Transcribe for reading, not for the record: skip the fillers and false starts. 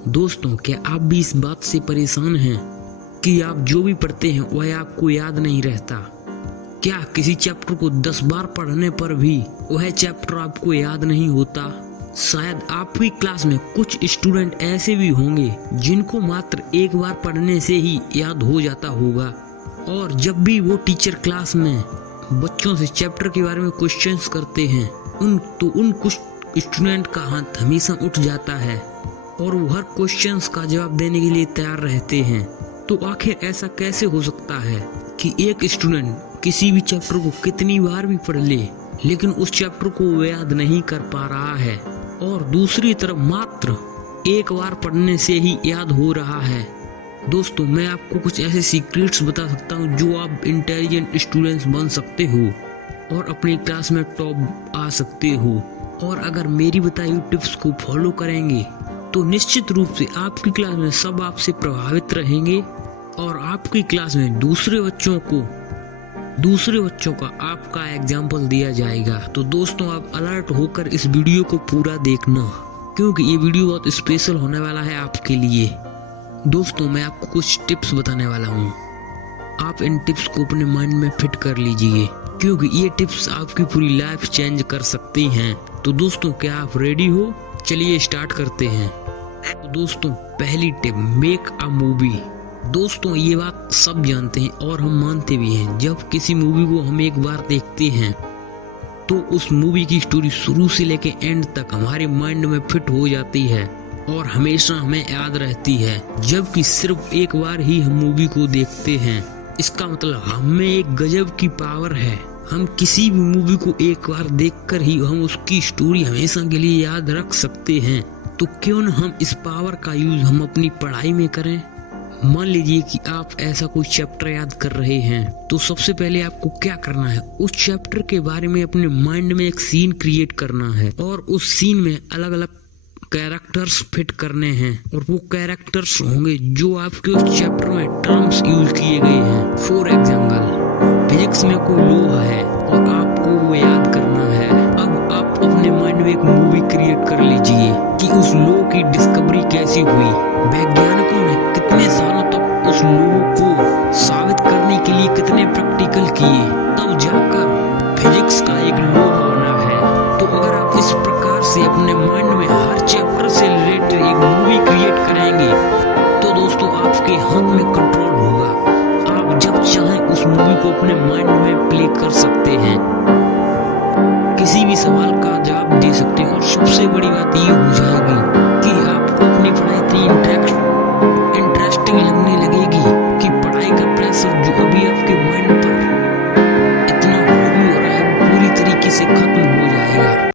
दोस्तों, क्या आप भी इस बात से परेशान हैं कि आप जो भी पढ़ते हैं वह आपको याद नहीं रहता? क्या किसी चैप्टर को 10 बार पढ़ने पर भी वह चैप्टर आपको याद नहीं होता? शायद आपकी क्लास में कुछ स्टूडेंट ऐसे भी होंगे जिनको मात्र एक बार पढ़ने से ही याद हो जाता होगा, और जब भी वो टीचर क्लास में बच्चों से चैप्टर के बारे में क्वेश्चंस करते हैं उन कुछ स्टूडेंट का हाथ हमेशा उठ जाता है और वो हर क्वेश्चंस का जवाब देने के लिए तैयार रहते हैं। तो आखिर ऐसा कैसे हो सकता है कि एक स्टूडेंट किसी भी चैप्टर को कितनी बार भी पढ़ ले लेकिन उस चैप्टर को वो याद नहीं कर पा रहा है, और दूसरी तरफ मात्र एक बार पढ़ने से ही याद हो रहा है? दोस्तों, मैं आपको कुछ ऐसे सीक्रेट्स बता सकता हूँ जो आप इंटेलिजेंट स्टूडेंट्स बन सकते हो और अपनी क्लास में टॉप आ सकते हो। और अगर मेरी बताई हुई टिप्स को फॉलो करेंगे तो निश्चित रूप से आपकी क्लास में सब आपसे प्रभावित रहेंगे और आपकी क्लास में दूसरे बच्चों का आपका एग्जाम्पल दिया जाएगा। तो दोस्तों, आप अलर्ट होकर इस वीडियो को पूरा देखना, क्योंकि ये वीडियो बहुत स्पेशल होने वाला है आपके लिए। दोस्तों, मैं आपको कुछ टिप्स बताने वाला हूँ। आप इन टिप्स को अपने माइंड में फिट कर लीजिए, क्योंकि ये टिप्स आपकी पूरी लाइफ चेंज कर सकती हैं। तो दोस्तों, क्या आप रेडी हो? चलिए स्टार्ट करते हैं। तो दोस्तों, पहली टिप, मेक अ मूवी। दोस्तों, ये बात सब जानते हैं और हम मानते भी हैं। जब किसी मूवी को हम एक बार देखते हैं तो उस मूवी की स्टोरी शुरू से लेके एंड तक हमारे माइंड में फिट हो जाती है और हमेशा हमें याद रहती है। जबकि सिर्फ एक बार ही हम मूवी को देखते हैं, इसका मतलब हमें एक गजब की पावर है। हम किसी भी मूवी को एक बार देखकर ही हम उसकी स्टोरी हमेशा के लिए याद रख सकते हैं। तो क्यों न हम इस पावर का यूज हम अपनी पढ़ाई में करें? मान लीजिए कि आप ऐसा कोई चैप्टर याद कर रहे हैं, तो सबसे पहले आपको क्या करना है, उस चैप्टर के बारे में अपने माइंड में एक सीन क्रिएट करना है और उस सीन में अलग अलग कैरेक्टर्स फिट करने हैं। और वो कैरेक्टर्स होंगे जो आपके उस चैप्टर में टर्म्स यूज किए गए हैं। फॉर एग्जाम्पल, फिजिक्स में कोई लॉ है और आपको वो याद करना है। अब आप अपने माइंड में एक मूवी क्रिएट कर लीजिए कि उस लॉ की डिस्कवरी कैसी हुई, वैज्ञानिकों ने कितने सालों तक उस लॉ को साबित करने के लिए कितने प्रैक्टिकल किए, तब जाकर फिजिक्स का एक लॉ बना है। तो अगर आप इस प्रकार से अपने माइंड में हर चैप्टर से रिलेटेड एक मूवी क्रिएट करेंगे तो दोस्तों आपके हाथ में कंट्रोल होगा। आप जब चाहें उस मूवी को अपने माइंड में प्ले कर सकते हैं, किसी भी सवाल का जवाब दे सकते हैं। और सबसे बड़ी बात ये हो जाएगी कि आपको अपनी पढ़ाई इतनी इंटरेस्टिंग लगने लगेगी कि पढ़ाई का प्रेशर जो अभी आपके माइंड